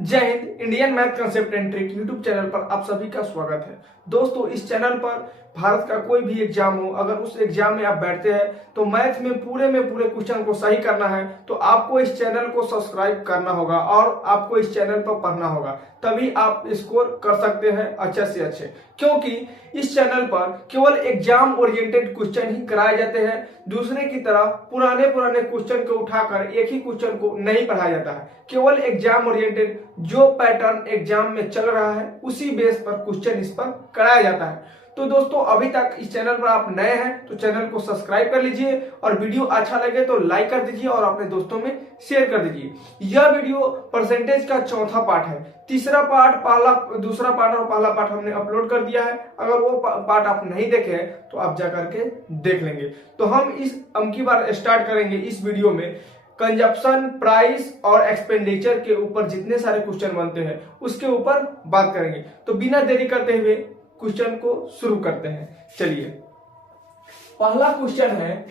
जय Hind. Indian math concept and trick YouTube channel पर आप सभी का स्वागत है। दोस्तों, इस चैनल पर भारत का कोई भी एग्जाम हो, अगर उस एग्जाम में आप बैठते हैं तो मैथ में पूरे क्वेश्चन को सही करना है तो आपको इस चैनल को सब्सक्राइब करना होगा और आपको इस चैनल पर पढ़ना होगा, तभी आप स्कोर कर सकते हैं अच्छे से अच्छे। क्योंकि इस चैनल पर केवल एग्जाम ओरिएंटेड क्वेश्चन ही कराए जाते हैं। दूसरे की तरह पुराने क्वेश्चन को उठाकर एक ही क्वेश्चन को नहीं पढ़ाया जाता है। केवल एग्जाम ओरिएंटेड जो पैटर्न एग्जाम में चल रहा है उसी बेस पर क्वेश्चन इस पर कराया जाता है। तो दोस्तों, अभी तक इस चैनल पर आप नए हैं तो चैनल को सब्सक्राइब कर लीजिए और वीडियो अच्छा लगे तो लाइक कर दीजिए और अपने दोस्तों में शेयर कर दीजिए। यह वीडियो परसेंटेज का चौथा पार्ट है। तीसरा पार्ट, दूसरा पार्ट और पहला पार्ट हमने अपलोड कर दिया है। अगर वो पार्ट आप नहीं देखे हैं तो आप जाकर के देख लेंगे। तो हम इस अबकी बार स्टार्ट करेंगे इस वीडियो में कंजप्शन, प्राइस और एक्सपेंडिचर के ऊपर जितने सारे क्वेश्चन बनते हैं उसके ऊपर बात करेंगे। तो बिना देरी करते हुए क्वेश्चन को शुरू करते हैं। चलिए, पहला क्वेश्चन है,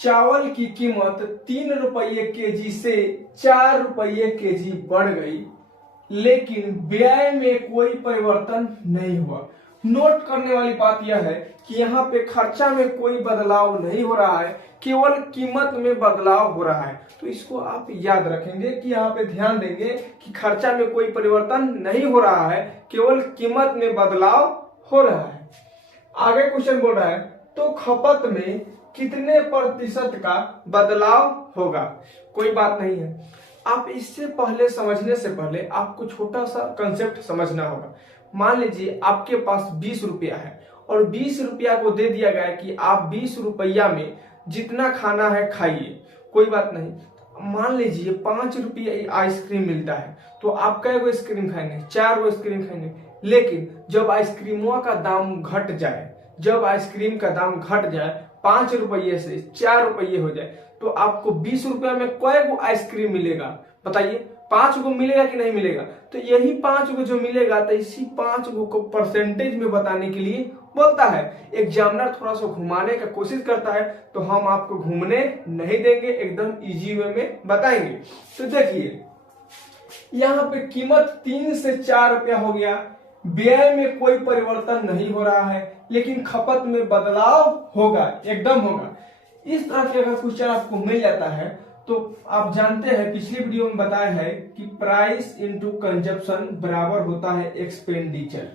चावल की कीमत 3 रुपये केजी से 4 रुपये केजी बढ़ गई लेकिन व्यय में कोई परिवर्तन नहीं हुआ। नोट करने वाली बात यह है कि यहाँ पे खर्चा में कोई बदलाव नहीं हो रहा है, केवल कीमत में बदलाव हो रहा है। तो इसको आप याद रखेंगे कि यहाँ पे ध्यान देंगे कि खर्चा में कोई परिवर्तन नहीं हो रहा है, केवल कीमत में बदलाव हो रहा है। आगे क्वेश्चन बोल रहा है, तो खपत में कितने प्रतिशत का बदलाव होगा। कोई बात नहीं है, आप इससे पहले समझने से पहले आपको छोटा सा कंसेप्ट समझना होगा। मान लीजिए आपके पास 20 रुपया है और 20 रुपया को दे दिया गया कि आप 20 रुपया में जितना खाना है खाइए। कोई बात नहीं, मान लीजिए 5 रुपये आइसक्रीम मिलता है तो आप कै गो आइसक्रीम खाएंगे? 4 गो आइसक्रीम खाएंगे। लेकिन जब आइसक्रीमों का दाम घट जाए, जब आइसक्रीम का दाम घट जाए 5 रुपये से 4 रुपये हो जाए तो आपको 20 रुपया में कै गो आइसक्रीम मिलेगा? बताइए, 5 गो मिलेगा कि नहीं मिलेगा? तो यही 5 गो जो मिलेगा तो इसी 5 गो को परसेंटेज में बताने के लिए बोलता है। एग्जामिनर थोड़ा सा घुमाने का कोशिश करता है तो हम आपको घूमने नहीं देंगे, एकदम इजी वे में बताएंगे। तो देखिए, यहाँ पे कीमत 3 से 4 रुपया हो गया, व्यय में कोई परिवर्तन नहीं हो रहा है लेकिन खपत में बदलाव होगा, एकदम होगा। इस तरह के अगर क्वेश्चन आपको मिल जाता है तो आप जानते हैं, पिछली वीडियो में बताया है कि प्राइस इंटू कंजप्शन बराबर होता है एक्सपेंडिचर,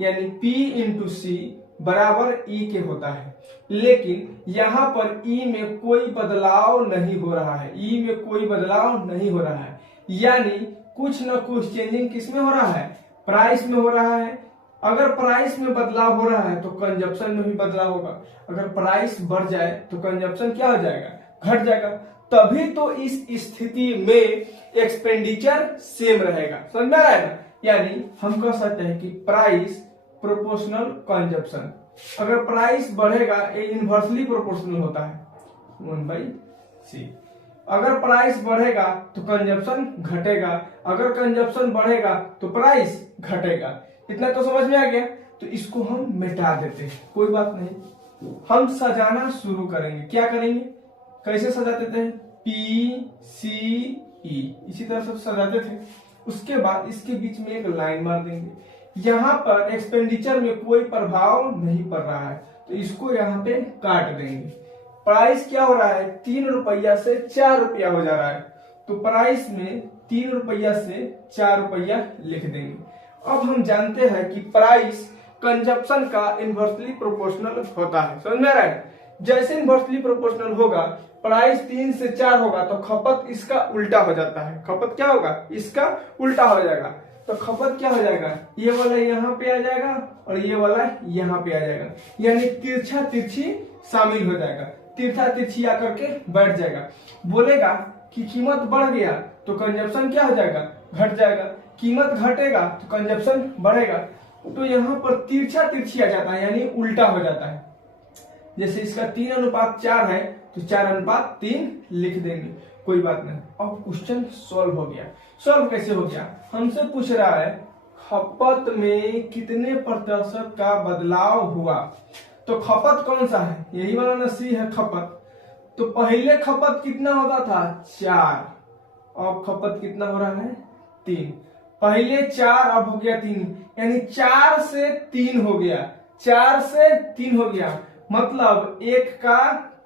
यानी P इंटू सी बराबर E के होता है। लेकिन यहाँ पर E में कोई बदलाव नहीं हो रहा है, E में कोई बदलाव नहीं हो रहा है, यानी कुछ न कुछ चेंजिंग किसमें हो रहा है? प्राइस में हो रहा है। अगर प्राइस में बदलाव हो रहा है तो कंजप्शन में भी बदलाव होगा। अगर प्राइस बढ़ जाए तो कंजप्शन क्या हो जाएगा? घट जाएगा। तभी तो इस स्थिति में एक्सपेंडिचर सेम रहेगा। समझ में आ रहा है ना? यानी हम कह सकते हैं कि प्राइस प्रोपोर्शनल कंजप्शन। अगर प्राइस बढ़ेगा, ये इनवर्सली प्रोपोर्शनल होता है 1/c। अगर प्राइस बढ़ेगा तो कंजप्शन घटेगा, अगर कंजप्शन बढ़ेगा तो प्राइस घटेगा। इतना तो समझ में आ गया। तो इसको हम मिटा देते हैं, कोई बात नहीं। हम सजाना शुरू करेंगे। क्या करेंगे? कैसे सजा देते हैं? PCE, इसी तरह से सजाते थे। उसके बाद इसके बीच में एक लाइन मार देंगे। यहाँ पर एक्सपेंडिचर में कोई प्रभाव नहीं पड़ रहा है तो इसको यहाँ पे काट देंगे। प्राइस क्या हो रहा है? 3 रुपया से 4 रुपया हो जा रहा है तो प्राइस में 3 रुपया से 4 रुपया लिख देंगे। अब हम जानते हैं कि प्राइस कंजप्शन का इनवर्सली प्रोपोर्शनल होता है। समझ में आ रहा है? जैसे इनवर्सली प्रोपोर्शनल होगा, प्राइस 3 से 4 होगा तो खपत इसका उल्टा हो जाता है। खपत क्या होगा? इसका उल्टा हो जाएगा। तो खपत क्या हो जाएगा? ये वाला यहाँ पे आ जाएगा और ये वाला यहाँ पे आ जाएगा, यानी तिरछा तिरछी शामिल हो जाएगा। तिरछा तिरछी आकर के बैठ जाएगा। बोलेगा कि कीमत बढ़ गया तो कंजप्शन क्या हो जाएगा? घट जाएगा। कीमत घटेगा तो कंजप्शन बढ़ेगा। तो यहाँ पर तिरछा तिरछी आ जाता है, यानी उल्टा हो जाता है। जैसे इसका 3:4 है तो 4:3 लिख देंगे, कोई बात नहीं। अब क्वेश्चन सॉल्व हो गया। सॉल्व कैसे हो गया? हमसे पूछ रहा है खपत में कितने प्रतिशत का बदलाव हुआ। तो खपत कौन सा है? यही वाला ना, सी है खपत। तो पहले खपत कितना होता था? 4, अब खपत कितना हो रहा है? 3। पहले 4 अब हो गया 3, यानी 4 से 3 हो गया, 4 से 3 हो गया, मतलब 1 का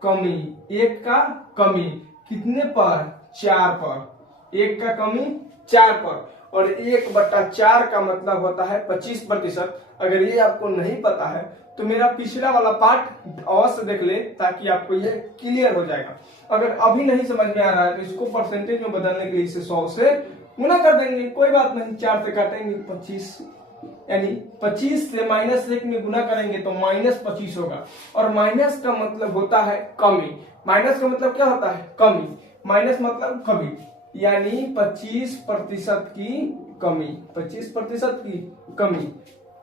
कमी, 1 का कमी कितने पर? 4 पर, 1 का कमी 4 पर। और 1/4 का मतलब होता है 25%। अगर ये आपको नहीं पता है तो मेरा पिछला वाला पार्ट अवश्य देख ले, ताकि आपको ये क्लियर हो जाएगा। अगर अभी नहीं समझ में आ रहा है तो इसको परसेंटेज में बदलने के लिए इसे 100 से गुना कर देंगे, कोई बात नहीं, 4 से काटेंगे 25, यानी 25 से -1 में गुना करेंगे तो -25 होगा। और माइनस का मतलब होता है कमी, माइनस का मतलब क्या होता है? कमी, माइनस मतलब कमी, यानी 25% की कमी, 25% की कमी।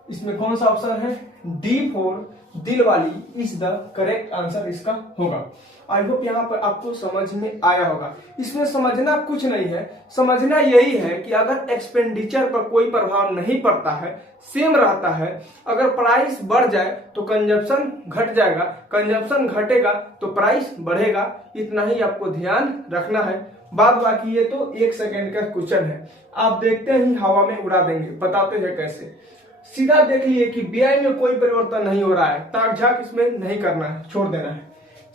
इसमें कौन सा ऑप्शन है? D4 दिल वाली इज द करेक्ट आंसर इसका होगा। आई होप यहाँ पर आपको समझ में आया होगा। इसमें समझना कुछ नहीं है, समझना यही है कि अगर एक्सपेंडिचर पर कोई प्रभाव नहीं पड़ता है, सेम रहता है, अगर प्राइस बढ़ जाए तो कंजप्शन घट जाएगा, कंजप्शन घटेगा तो प्राइस बढ़ेगा, इतना ही आपको ध्यान रखना है। बाद बाकी ये तो 1 सेकेंड का क्वेश्चन है, आप देखते ही हवा में उड़ा देंगे। बताते हैं कैसे। सीधा देख लिए कि व्यय में कोई परिवर्तन नहीं हो रहा है, ताक झाक इसमें नहीं करना है, छोड़ देना है,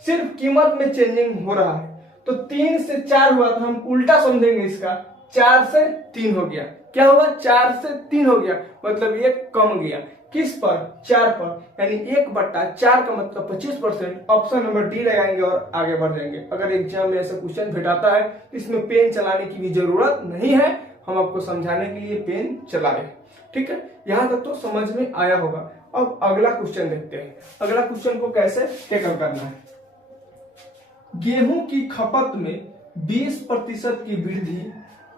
सिर्फ कीमत में चेंजिंग हो रहा है। तो 3 से 4 हुआ तो हम उल्टा समझेंगे इसका, 4 से 3 हो गया। क्या हुआ? 4 से 3 हो गया, मतलब 1 कम गया। किस पर? 4 पर, यानी 1/4 का मतलब 25%। ऑप्शन नंबर डी लगाएंगे और आगे बढ़ जाएंगे। अगर एग्जाम में ऐसा क्वेश्चन भेटाता है तो इसमें पेन चलाने की भी जरूरत नहीं है, हम आपको समझाने के लिए पेन चला रहे हैं। ठीक है, यहां तक तो समझ में आया होगा। अब अगला क्वेश्चन देखते हैं, अगला क्वेश्चन को कैसे टैकल करना है। गेहूं की खपत में 20% की वृद्धि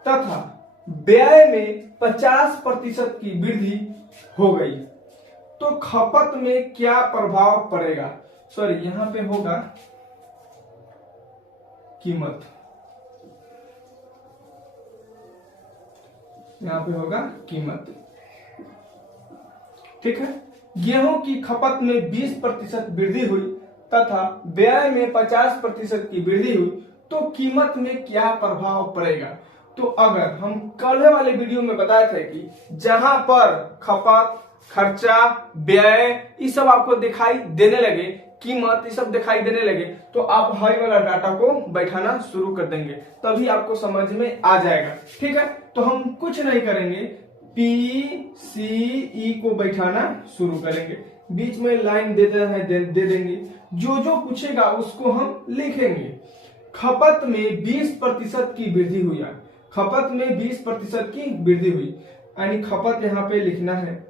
तथा व्यय में 50% की वृद्धि हो गई, तो खपत में क्या प्रभाव पड़ेगा? सॉरी, यहां पे होगा कीमत, यहां पे होगा कीमत। ठीक है, गेहूं की खपत में 20% वृद्धि हुई तथा व्यय में 50% की वृद्धि हुई, तो कीमत में क्या प्रभाव पड़ेगा? तो अगर हम कल वाले वीडियो में बताए थे कि जहां पर खपत, खर्चा, व्यय ये सब आपको दिखाई देने लगे, कीमत ये सब दिखाई देने लगे, तो आप हाई वाला डाटा को बैठाना शुरू कर देंगे, तभी आपको समझ में आ जाएगा। ठीक है, तो हम कुछ नहीं करेंगे, PCE को बैठाना शुरू करेंगे, बीच में लाइन दे देंगे, जो जो पूछेगा उसको हम लिखेंगे। खपत में 20% की वृद्धि हुई, खपत में 20% की वृद्धि हुई, यानी खपत यहाँ पे लिखना है।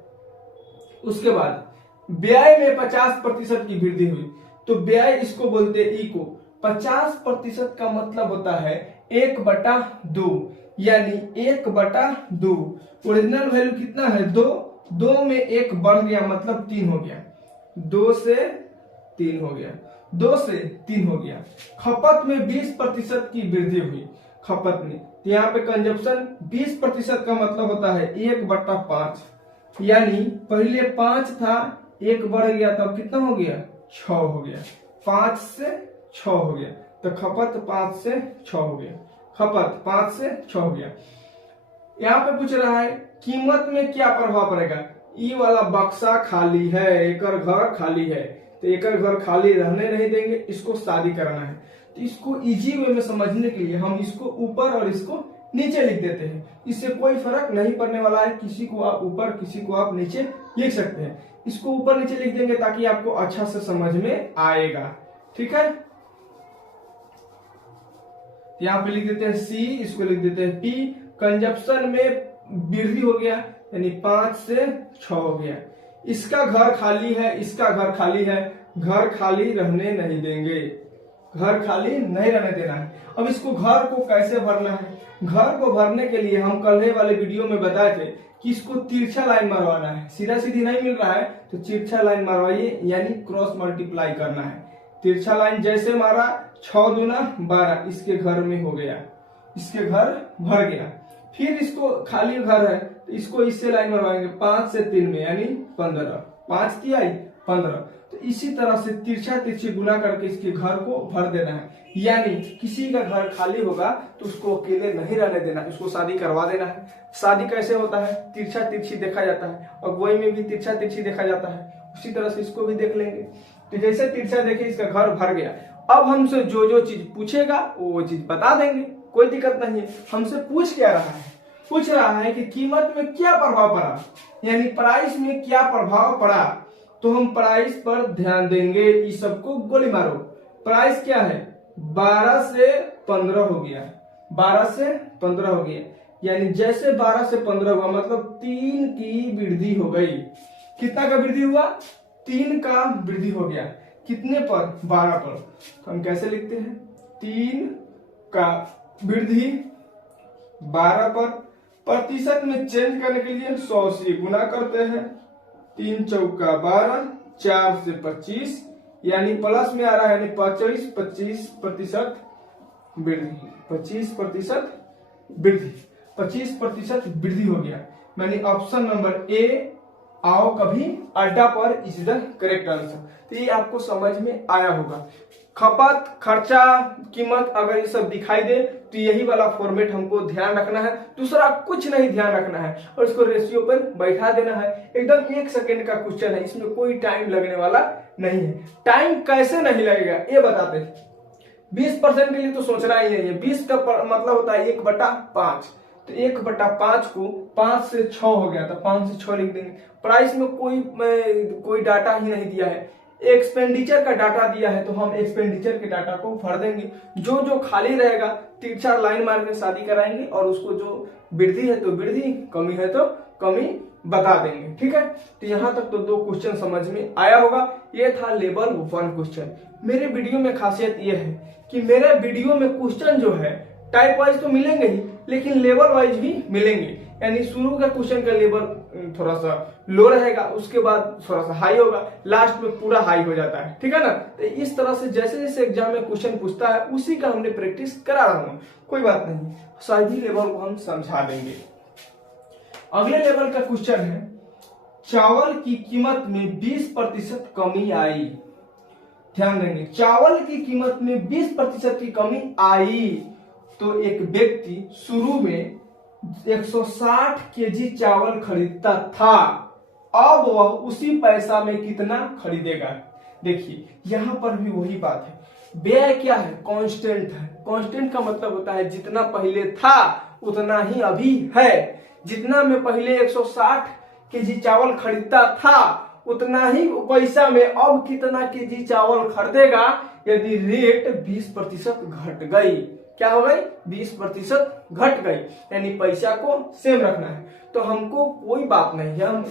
उसके बाद व्यय में 50% की वृद्धि हुई, तो व्यय इसको बोलते हैं ई को। 50% का मतलब होता है 1/2, यानी 1/2। ओरिजिनल वैल्यू कितना है? 2, 2 में 1 बढ़ गया मतलब 3 हो गया, 2 से 3 हो गया, 2 से 3 हो गया। खपत में 20% की वृद्धि हुई, खपत में, तो यहाँ पे कंजप्शन 20% का मतलब होता है 1/5, यानी पहले 5 था, 1 बढ़ गया तब कितना हो गया? 6 हो गया, 5 से 6 हो गया, तो खपत 5 से 6 हो गया, खपत 5 से 6 हो गया। यहाँ पे पूछ रहा है कीमत में क्या प्रभाव पड़ेगा? ई वाला बक्सा खाली है, एकर घर खाली है, तो एकर घर खाली रहने नहीं देंगे, इसको शादी कराना है। तो इसको इजी वे में समझने के लिए हम इसको ऊपर और इसको नीचे लिख देते हैं, इससे कोई फर्क नहीं पड़ने वाला है, किसी को आप ऊपर किसी को आप नीचे लिख सकते हैं। इसको ऊपर नीचे लिख देंगे ताकि आपको अच्छा से समझ में आएगा। ठीक है, यहाँ पे लिख देते हैं C, इसको लिख देते हैं P। कंजप्शन में वृद्धि हो गया, यानी 5 से 6 हो गया। इसका घर खाली है, इसका घर खाली है, घर खाली रहने नहीं देंगे, घर खाली नहीं रहने देना है। अब इसको घर को कैसे भरना है? घर को भरने के लिए हम कल वाले वीडियो में बताए थे कि इसको तिरछा लाइन मरवाना है, सीधा सीधी नहीं मिल रहा है तो तिरछा लाइन मरवाइए, यानी क्रॉस मल्टीप्लाई करना है। तिरछा लाइन जैसे मारा, 6 दूना 12, इसके घर में हो गया, इसके घर भर गया। फिर इसको खाली घर है तो इसको इससे लाइन मरवाएंगे 5 से 3 में, यानी 15, 5 की आई 15, तो इसी तरह से तिरछा तिरछी गुना करके इसके घर को भर देना है। यानी किसी का घर खाली होगा तो उसको अकेले नहीं रहने देना, उसको शादी करवा देना है। शादी कैसे होता है? तिरछा तिरछी देखा जाता है, अगुवाई में भी तिरछा तिरछी देखा जाता है। उसी तरह से इसको भी देख लेंगे। तो जैसे तिरछा देखे इसका घर भर गया, अब हमसे जो जो चीज पूछेगा वो चीज बता देंगे, कोई दिक्कत नहीं है। हमसे पूछ क्या रहा है? पूछ रहा है कि कीमत में क्या प्रभाव पड़ा, यानी प्राइस में क्या प्रभाव पड़ा। तो हम प्राइस पर ध्यान देंगे। इस सबको गोली मारो। प्राइस क्या है? 12 से 15 हो गया, 12 से 15 हो गया। यानी जैसे 12 से 15 हुआ मतलब 3 की वृद्धि हो गई। कितना का वृद्धि हुआ? 3 का वृद्धि हो गया। कितने पर? 12 पर। तो हम कैसे लिखते हैं? 3 का वृद्धि 12 पर। प्रतिशत में चेंज करने के लिए 100 से गुना करते हैं। 3 चौका 12, 4 से 25, यानी प्लस में आ रहा है, यानी 25% वृद्धि। 25% वृद्धि, 25% वृद्धि हो गया। यानी ऑप्शन नंबर ए, आओ कभी अड्डा पर, इज द करेक्ट आंसर। तो ये आपको समझ में आया होगा। खपत, खर्चा, कीमत अगर ये सब दिखाई दे तो यही वाला फॉर्मेट हमको ध्यान रखना है, दूसरा कुछ नहीं ध्यान रखना है, और इसको रेशियो पर बैठा देना है। एकदम 1 सेकेंड का क्वेश्चन है, इसमें कोई टाइम लगने वाला नहीं है। टाइम कैसे नहीं लगेगा ये बताते हैं। 20% के लिए तो सोचना ही नहीं है। 20 का मतलब होता है 1/5। तो 1/5 को 5 से 6 हो गया, तो 5 से 6 लिख देंगे। प्राइस में कोई डाटा ही नहीं दिया है, एक्सपेंडिचर का डाटा दिया है, तो हम एक्सपेंडिचर के डाटा को भर देंगे। जो जो खाली रहेगा तिरछा लाइन मार के शादी कराएंगे, और उसको जो वृद्धि है तो वृद्धि, कमी है तो कमी बता देंगे। ठीक है, तो यहाँ तक तो 2 क्वेश्चन समझ में आया होगा। ये था लेवल 1 क्वेश्चन। मेरे वीडियो में खासियत ये है कि मेरे वीडियो में क्वेश्चन जो है टाइप वाइज तो मिलेंगे ही, लेकिन लेवल वाइज भी मिलेंगे। यानी शुरू का क्वेश्चन का लेवल थोड़ा सा लो रहेगा, उसके बाद थोड़ा सा हाई होगा, लास्ट में पूरा हाई हो जाता है। ठीक है ना? तो इस तरह से जैसे जैसे एग्जाम में क्वेश्चन पूछता है उसी का हमने प्रैक्टिस करा रहा हूँ। कोई बात नहीं, सभी लेवल को हम समझा देंगे। अगले लेवल का क्वेश्चन है, चावल की कीमत में 20% कमी आई। ध्यान देंगे, चावल की कीमत में 20% की कमी आई। तो एक व्यक्ति शुरू में 160 केजी चावल खरीदता था, अब वह उसी पैसा में कितना खरीदेगा? देखिए यहां पर भी वही बात है, व्यय क्या है? कांस्टेंट है। कांस्टेंट का मतलब होता है जितना पहले था उतना ही अभी है। जितना मैं पहले 160 केजी चावल खरीदता था उतना ही पैसा में अब कितना केजी चावल खरीदेगा यदि रेट 20% घट गई। क्या हो गई? 20% घट गई, यानी पैसा को सेम रखना है। तो हमको कोई बात नहीं है, हम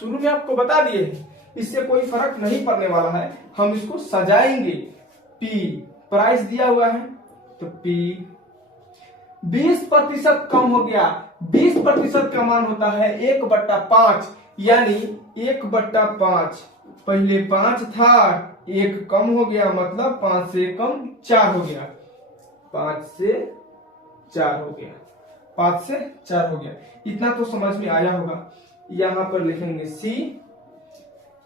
शुरू में आपको बता दिए हैं, इससे कोई फर्क नहीं पड़ने वाला है। हम इसको सजाएंगे। पी प्राइस दिया हुआ है, तो पी 20% कम हो गया। 20% का मान होता है 1/5, यानी 1/5। पहले 5 था, 1 कम हो गया, मतलब 5 से कम 4 हो गया। 5 से 4 हो गया, 5 से 4 हो गया। इतना तो समझ में आया होगा। यहां पर लिखेंगे सी।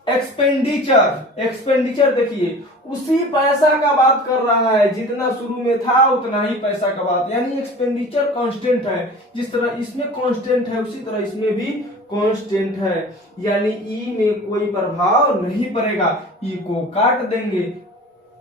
एक्सपेंडिचर, एक्सपेंडिचर देखिए उसी पैसा का बात कर रहा है, जितना शुरू में था उतना ही पैसा का बात, यानी एक्सपेंडिचर कांस्टेंट है। जिस तरह इसमें कांस्टेंट है उसी तरह इसमें भी कांस्टेंट है, यानी ई में कोई प्रभाव नहीं पड़ेगा। ई को काट देंगे,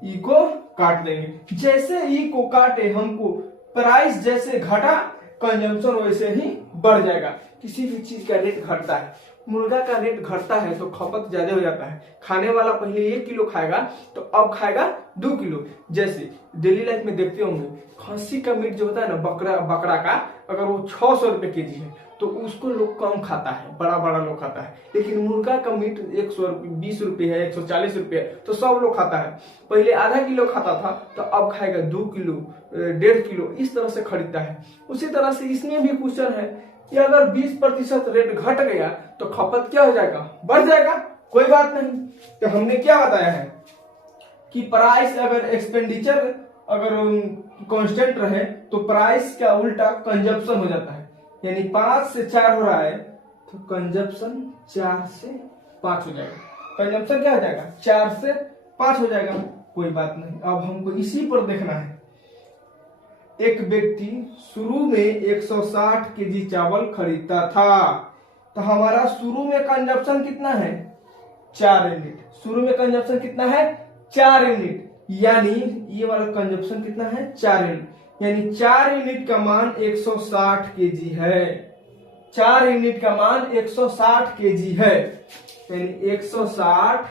ई को काट देंगे। जैसे ई को काटे हमको प्राइस जैसे घटा, कंजम्पशन वैसे ही बढ़ जाएगा। किसी भी चीज का रेट घटता है, मुर्गा का रेट घटता है तो खपत ज्यादा हो जाता है। खाने वाला पहले 1 किलो खाएगा तो अब खाएगा 2 किलो। जैसे डेली लाइफ में देखते होंगे, खस्सी का मीट जो होता है ना, बकरा का, अगर वो 600 रुपए केजी है तो उसको लोग कम खाता है, बड़ा बड़ा लोग खाता है। लेकिन मुर्गा का मीट 120 रुपए है, 140 रुपए है, तो सब लोग खाता है। पहले आधा किलो खाता था तो अब खाएगा 2 किलो, 1.5 किलो, इस तरह से खरीदता है। उसी तरह से इसमें भी क्वेश्चन है कि अगर 20% रेट घट गया तो खपत क्या हो जाएगा? बढ़ जाएगा। कोई बात नहीं, तो हमने क्या बताया है कि प्राइस अगर एक्सपेंडिचर अगर कांस्टेंट रहे तो प्राइस का उल्टा कंजप्शन हो जाता है। यानी 5 से 4 हो रहा है तो कंजप्शन 4 से 5 हो जाएगा। कंजम्पशन क्या हो जाएगा, 4 से 5 हो जाएगा। कोई बात नहीं, अब हमको इसी पर देखना है। एक व्यक्ति शुरू में 160 केजी चावल खरीदता था, तो हमारा शुरू में कंजप्शन कितना है, 4 यूनिट। शुरू में कंजप्शन कितना है, 4 यूनिट, यानी ये वाला कंजप्शन कितना है, 4 यूनिट, यानी 4 यूनिट का मान 160 केजी है। 4 यूनिट का मान 160 केजी है, यानी 160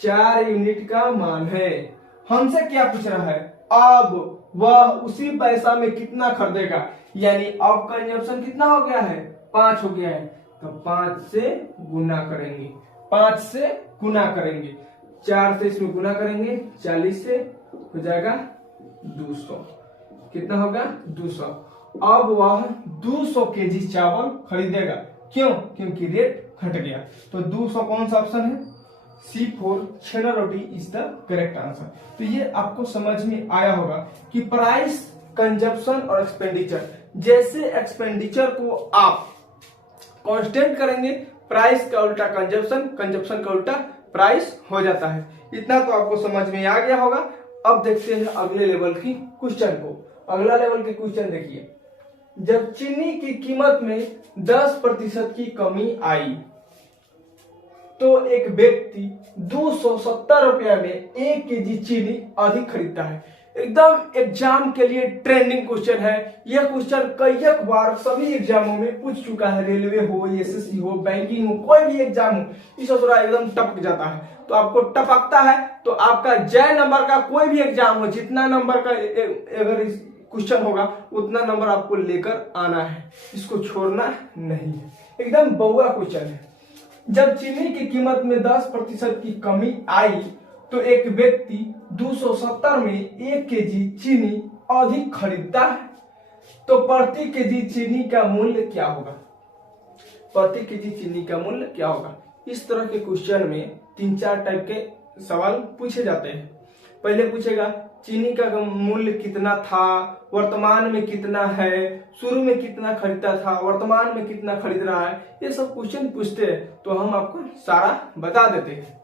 4 यूनिट का मान है। हमसे क्या पूछ रहा है, अब वह उसी पैसा में कितना खरीदेगा, यानी अब कंजप्शन कितना हो गया है, 5 हो गया है, तो 5 से गुना करेंगे, 5 से गुना करेंगे, 4 से इसमें गुना करेंगे, 40 से हो जाएगा 200, कितना होगा 200। अब वह 200 केजी चावल खरीदेगा, क्यों, क्योंकि रेट घट गया। तो 200 कौन सा ऑप्शन है, C4 chhena roti is the correct answer. तो ये आपको समझ में आया होगा कि प्राइस, कंजप्शन और एक्सपेंडिचर, जैसे एक्सपेंडिचर को आप कांस्टेंट करेंगे, प्राइस का उल्टा कंजप्शन, कंजप्शन का उल्टा प्राइस हो जाता है। इतना तो आपको समझ में आ गया होगा। अब देखते हैं अगले लेवल की क्वेश्चन को। अगला लेवल के क्वेश्चन देखिए, जब चीनी की कीमत में 10% की कमी आई तो एक व्यक्ति 270 रुपया में 1 केजी चीनी अधिक खरीदता है। एकदम एग्जाम के लिए ट्रेंडिंग क्वेश्चन है। यह क्वेश्चन कई बार सभी एग्जामों में पूछ चुका है, रेलवे हो, एसएससी हो, बैंकिंग हो, कोई भी एग्जाम हो, इस थोड़ा एकदम टपक जाता है। तो आपको टपकता है तो आपका जय नंबर का कोई भी एग्जाम हो, जितना नंबर का अगर क्वेश्चन होगा उतना नंबर आपको लेकर आना है, इसको छोड़ना नहीं है। एकदम बहुआ क्वेश्चन है। जब चीनी की कीमत में 10% की कमी आई तो एक व्यक्ति 270 में 1 केजी चीनी अधिक खरीदता है, तो प्रति केजी चीनी का मूल्य क्या होगा, प्रति केजी चीनी का मूल्य क्या होगा। इस तरह के क्वेश्चन में 3-4 टाइप के सवाल पूछे जाते हैं। पहले पूछेगा चीनी का मूल्य कितना था, वर्तमान में कितना है, शुरू में कितना खरीदा था, वर्तमान में कितना खरीद रहा है, ये सब क्वेश्चन पूछते हैं तो हम आपको सारा बता देते हैं।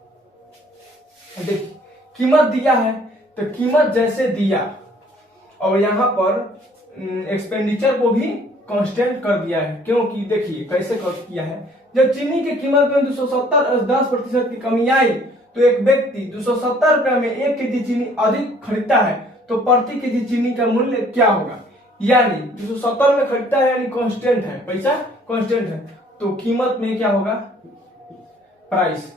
देखिए कीमत दिया है तो कीमत जैसे दिया और यहाँ पर एक्सपेंडिचर को भी कांस्टेंट कर दिया है, क्योंकि देखिए कैसे किया है। जब चीनी की कीमत में 10% की कमी आई तो एक व्यक्ति 270 रुपया में 1 केजी चीनी अधिक खरीदता है, तो प्रति केजी चीनी का मूल्य क्या होगा, यानी 270 में खरीदता है, यानी कांस्टेंट है, पैसा कांस्टेंट है, तो कीमत में क्या होगा, प्राइस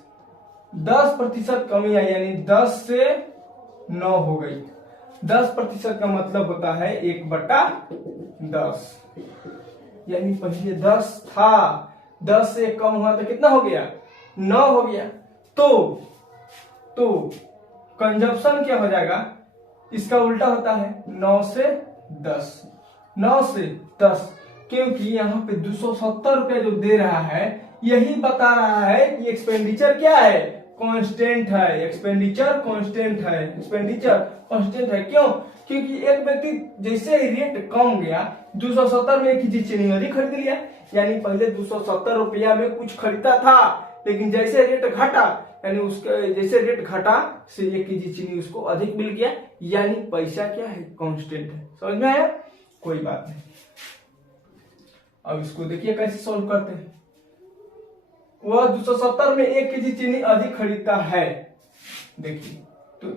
10% कमी आई, यानी 10 से 9 हो गई। 10% का मतलब होता है 1/10, यानी पहले 10 था, 10 से कम हुआ तो कितना हो गया, 9 हो गया। तो कंजप्शन क्या हो जाएगा, इसका उल्टा होता है 9 से 10, 9 से 10, क्योंकि यहाँ पे 270 रुपया जो दे रहा है यही बता रहा है कि एक्सपेंडिचर क्या है, कांस्टेंट है, एक्सपेंडिचर कांस्टेंट है, एक्सपेंडिचर कांस्टेंट है। क्यों, क्योंकि एक व्यक्ति जैसे रेट कम गया 270 में 1 केजी चीनी अधिक खरीद लिया, यानी पहले 270 रुपया में कुछ खरीदा था, लेकिन जैसे रेट घटा, यानी उसका जैसे रेट घटा से 1 केजी चीनी उसको अधिक मिल गया, यानी पैसा क्या है, कांस्टेंट है। समझ में आया, कोई बात नहीं। अब इसको देखिए कैसे सॉल्व करते हैं। वह 270 में 1 केजी चीनी अधिक खरीदता है। देखिए तो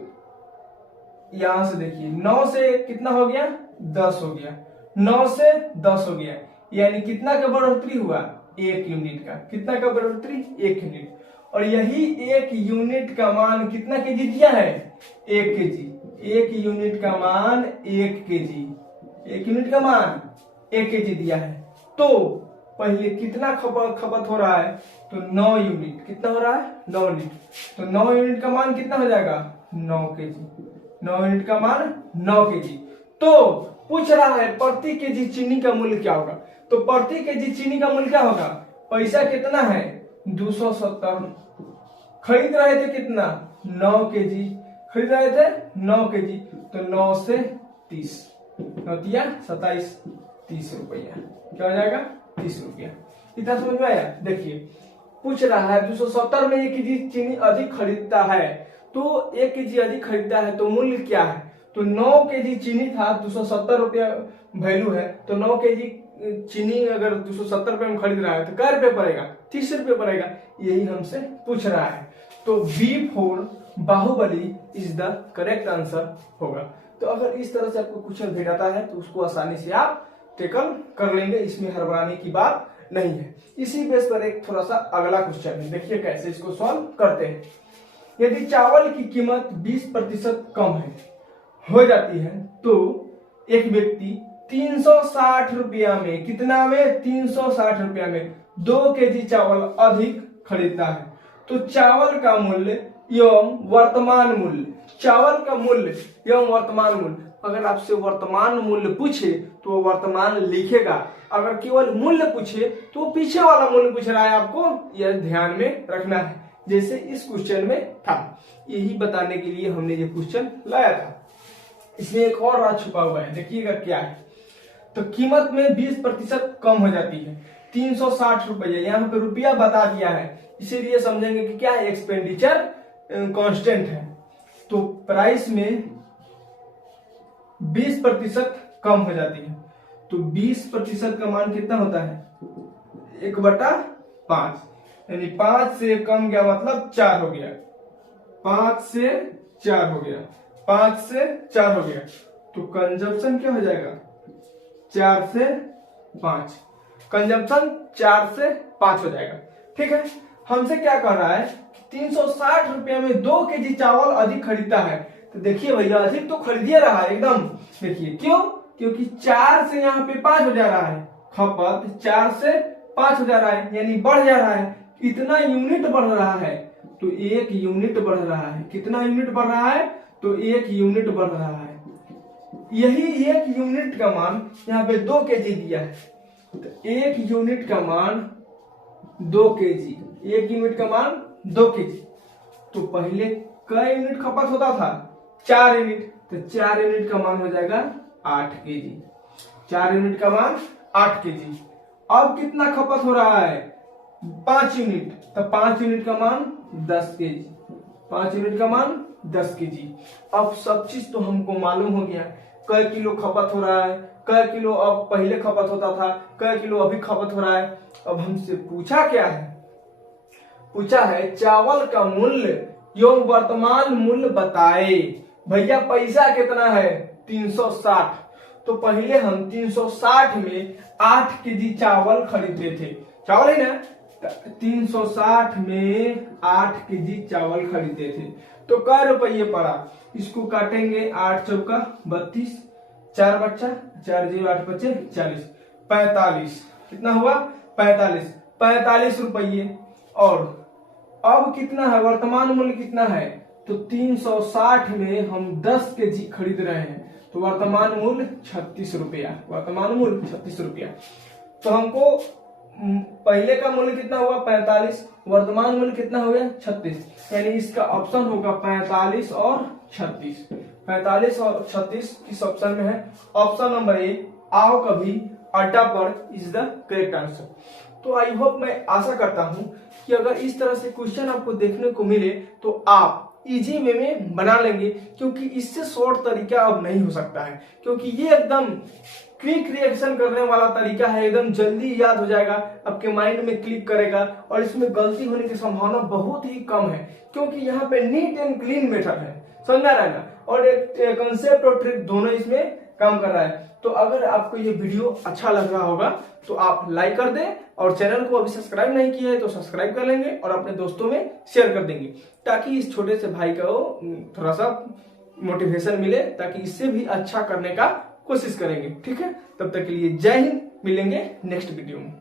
यहां से देखिए 9 से कितना हो गया, 10 हो गया, 9 से 10 हो गया, यानी कितना का बढ़ोतरी हुआ, 1 यूनिट का। कितना का बढ़ोतरी, 1 यूनिट। और यही 1 यूनिट का मान कितना केजी दिया है, 1 केजी। 1 यूनिट का मान 1 केजी, 1 यूनिट का मान 1 केजी दिया है। तो पहले कितना खपत हो रहा है, तो 9 यूनिट। कितना हो रहा है, 9 यूनिट। तो 9 यूनिट का मान कितना हो जाएगा, 9 केजी। 9 यूनिट का मान 9 केजी। तो पूछ रहा है प्रति केजी चीनी का मूल्य क्या होगा, तो प्रति केजी चीनी का मूल्य क्या होगा, पैसा कितना है, 270, खरीद रहे थे कितना, 9 केजी, खरीद रहे थे 9 केजी, तो 9 से 30, 9 तिया 27, 30 रुपया, क्या हो जाएगा, 30 रुपया। इतना समझ में आया। देखिए पूछ रहा है 270 में 1 केजी चीनी अधिक खरीदता है, तो 1 केजी अधिक खरीदता है तो मूल्य क्या है? तो 9 केजी चीनी था, 270 रुपया वैल्यू है, तो 9 केजी चीनी अगर 270 रुपये में खरीद रहा है तो क्या रुपये पड़ेगा? 30 रुपये पड़ेगा। यही हमसे पूछ रहा है। तो B4 Baahubali is the correct answer होगा। तो अगर इस तरह से आपको क्वेश्चन भेजाता है तो उसको आसानी से आप टेकल कर लेंगे, इसमें हड़बड़ाने की बात नहीं है। इसी बेस पर एक थोड़ा सा अगला क्वेश्चन है, देखिए कैसे इसको सॉल्व करते हैं। यदि चावल की कीमत 20% कम हो जाती है तो एक व्यक्ति 360 रुपया में, कितना में? 360 रुपया में 2 केजी चावल अधिक खरीदता है। तो चावल का मूल्य एवं वर्तमान मूल्य, चावल का मूल्य एवं वर्तमान मूल्य, अगर आपसे वर्तमान मूल्य पूछे तो वर्तमान लिखेगा, अगर केवल मूल्य पूछे तो पीछे वाला मूल्य पूछ रहा है, आपको यह ध्यान में रखना है, जैसे इस क्वेश्चन में था। यही बताने के लिए हमने ये क्वेश्चन लाया था। इसमें एक और राज छुपा हुआ है, देखिएगा क्या है। तो कीमत में 20% कम हो जाती है, 360 रुपया, यहाँ पे रुपया बता दिया है, इसीलिए समझेंगे कि क्या है, एक्सपेंडिचर कांस्टेंट है। तो प्राइस में 20% कम हो जाती है, तो 20% का मान कितना होता है? 1/5, यानी 5 से कम गया मतलब 4 हो गया, 5 से 4 हो गया, 5 से 4 हो गया। तो कंजप्शन क्या हो जाएगा? 4 से 5, कंजप्शन 4 से 5 हो जाएगा। ठीक है, हमसे क्या कह रहा है? 360 रुपया में 2 केजी चावल अधिक खरीदता है। तो देखिए भैया, अधिक तो खरीदिए रहा है एकदम। देखिए क्यों? क्योंकि 4 से यहाँ पे 5 हो जा रहा है, खपत 4 से 5 हो जा रहा है, यानी बढ़ जा रहा है। इतना यूनिट बढ़ रहा है तो 1 यूनिट बढ़ रहा है। कितना यूनिट बढ़ रहा है? तो 1 यूनिट बढ़ रहा है। यही 1 यूनिट का मान यहाँ पे 2 केजी दिया है, तो 1 यूनिट का मान 2 केजी, 1 यूनिट का मान 2 केजी। तो पहले कई यूनिट खपत होता था? 4 यूनिट, तो 4 यूनिट का मान हो जाएगा 8 केजी, 4 यूनिट का मान 8 केजी। अब कितना खपत हो रहा है? 5 यूनिट, तो 5 यूनिट का मान 10 केजी, 5 यूनिट का मान 10 केजी। अब सब चीज तो हमको मालूम हो गया, कै किलो खपत हो रहा है, कै किलो अब पहले खपत होता था, कै किलो अभी खपत हो रहा है। अब हमसे पूछा क्या है? पूछा है चावल का मूल्य एवं वर्तमान मूल्य बताए। भैया पैसा कितना है? 360। तो पहले हम 360 में 8 केजी चावल खरीदते थे, चावल है ना, 360 में 8 केजी चावल खरीदते थे, तो कै रुपये पड़ा? इसको काटेंगे, 8 चौका 32, 4 बच्चा 4 0 8 बच्चे 40, 45। कितना हुआ? 45 रुपये। और अब कितना है? वर्तमान मूल्य कितना है? तो 360 में हम 10 केजी खरीद रहे हैं, तो वर्तमान मूल्य 36 रुपया, वर्तमान मूल्य 36 रुपया। तो हमको पहले का मूल्य कितना हुआ? 45, वर्तमान मूल्य कितना हो गया? 36, यानी इसका ऑप्शन होगा 45 और 36। 45 और 36 किस ऑप्शन में है? ऑप्शन नंबर ए, आओ कभी अड्डा पर इज द करेक्ट आंसर। तो आई होप, मैं आशा करता हूं कि अगर इस तरह से क्वेश्चन आपको देखने को मिले तो आप इजी वे में बना लेंगे, क्योंकि इससे शॉर्ट तरीका अब नहीं हो सकता है, क्योंकि ये एकदम क्विक रिएक्शन करने वाला तरीका है, एकदम जल्दी याद हो जाएगा, आपके माइंड में क्लिक करेगा और इसमें गलती होने की संभावना बहुत ही कम है, क्योंकि यहाँ पे नीट एंड क्लीन मेथड है, समझा रहा है ना, और एक कंसेप्ट और ट्रिक दोनों इसमें काम कर रहा है। तो अगर आपको ये वीडियो अच्छा लग रहा होगा तो आप लाइक कर दें, और चैनल को अभी सब्सक्राइब नहीं किया है तो सब्सक्राइब कर लेंगे और अपने दोस्तों में शेयर कर देंगे, ताकि इस छोटे से भाई को थोड़ा सा मोटिवेशन मिले, ताकि इससे भी अच्छा करने का कोशिश करेंगे। ठीक है, तब तक के लिए जय हिंद, मिलेंगे नेक्स्ट वीडियो में।